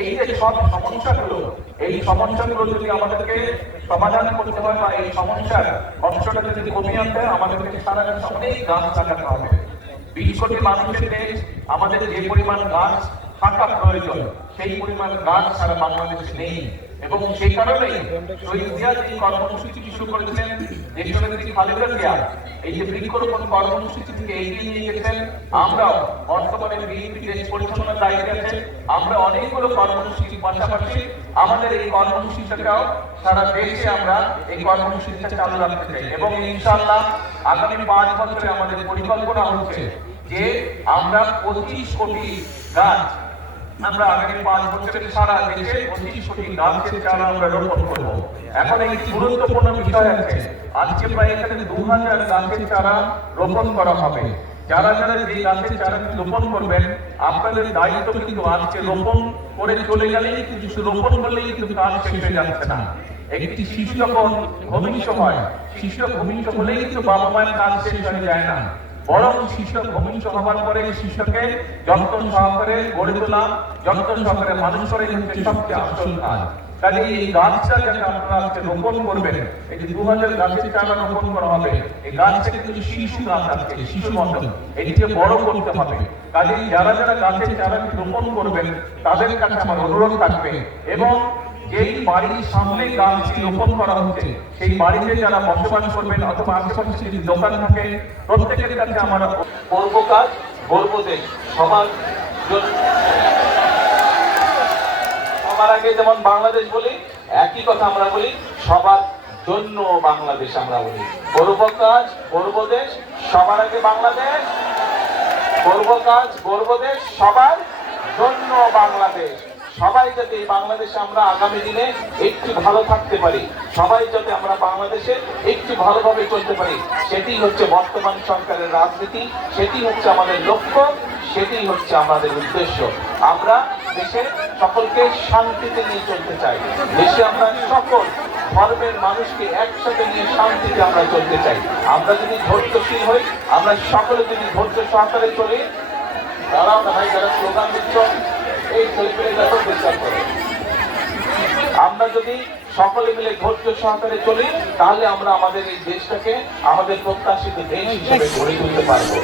এই যে সব সমস্যাগুলো, এই সমস্যাগুলো যদি আমাদেরকে সমাধান করতে হয় বা এই সমস্যার কষ্টটা যদি কমিয়ে আনতে হয়, আমাদেরকে সারা দেশে অনেক গাছ লাগাতে হবে। 20 কোটি মানুষের দেশ, আমাদের যে পরিমাণ গাছ থাকা প্রয়োজন সেই পরিমাণ গাছ সারা বাংলাদেশে নেই। এবং সেই কারণেই শহীদ জিয়া যে কর্মসূচি শুরু করেছেন, দেশনেত্রী খালেদা জিয়া এই যে বৃক্ষরোপণ কর্মসূচি থেকে এগিয়ে নিয়ে গেছেন, আমরাও বর্তমানে বিএনপি দেশ পরিচালনার দায়িত্বে আছে, আমরা অনেকগুলো কর্মসূচির পাশাপাশি আমাদের এই কর্মসূচিটাও সারা দেশে আমরা এই কর্মসূচিটা চালু রাখতে চাই। এবং ইনশাআল্লাহ আগামী 5 বছরে আমাদের পরিকল্পনা হচ্ছে যে আমরা 25 কোটি গাছ আমরা আগামী 5 বছরে সারা দেশে 25 কোটি গাছের চারা আমরা রোপণ করব। এখন এই গুরুত্বপূর্ণ বিষয় আছে, আজকে প্রায় এখানে 2000 গাছের চারা রোপণ করা হবে। যারা যারা যে গাছের চারা রোপণ করবেন, আপনাদের দায়িত্ব কিন্তু আজকে রোপণ করে চলে গেলেই কিন্তু রোপণ করলেই কিন্তু কাজ শেষ হয়ে যাচ্ছে না। একটি শিশু যখন ভূমিষ্ঠ হয়, শিশু ভূমিষ্ঠ হলেই কিন্তু বাবা মায়ের কাজ শেষ হয়ে যায় না, বরং শিশু ভূমিষ্ঠ হওয়ার পরে শিশুকে যত্ন সহকারে গড়ে তোলা, যত্ন সহকারে মানুষ করে হচ্ছে সবচেয়ে আসল কাজ। কাজে এই গাছটা যাতে আপনারা আজকে রোপণ করবেন, এই যে 2000 গাছের চারা রোপণ করা হবে, এই গাছটা কিন্তু শিশু গাছ আছে, শিশু মন্ডল, এটিকে বড় করতে হবে। কাজে যারা যারা গাছের চারা রোপণ করবেন তাদের কাছে আমার অনুরোধ থাকবে, এবং যেই বাড়ির সামনে গাছটি রোপণ করা হচ্ছে সেই বাড়িতে যারা বসবাস করবেন অথবা আশেপাশে যদি দোকান থাকে, প্রত্যেকের কাছে আমরা করব কাজ করব দেশ সবার জন্য। সবার আগে যেমন বাংলাদেশ বলি, একই কথা আমরা বলি সবার জন্য বাংলাদেশ। আমরা বলি করব কাজ করব দেশ, সবার আগে বাংলাদেশ, করব কাজ করব দেশ, সবার জন্য বাংলাদেশ। সবাই যাতে এই বাংলাদেশে আমরা আগামী দিনে একটু ভালো থাকতে পারি, সবাই যাতে আমরা বাংলাদেশে একটু ভালোভাবে চলতে পারি, সেটি হচ্ছে বর্তমান সরকারের রাজনীতি, সেটি হচ্ছে আমাদের লক্ষ্য, সেটি হচ্ছে আমাদের উদ্দেশ্য। আমরা দেশে সকলকে শান্তিতে নিয়ে চলতে চাই, দেশে আমরা সকল ধর্মের মানুষকে একসাথে নিয়ে শান্তিতে আমরা চলতে চাই। আমরা যদি ধৈর্যশীল হই, আমরা সকলে যদি ধৈর্য সহকারে চলি, তারাও না হয় যারা স্লোগান দিচ্ছ এই ছেলেপেলেটাকেও বিশ্বাস করে, আমরা যদি সকলে মিলে ধৈর্য সহকারে চলি, তাহলে আমরা আমাদের এই দেশটাকে আমাদের প্রত্যাশিত দেশ হিসেবে গড়ে তুলতে পারবো।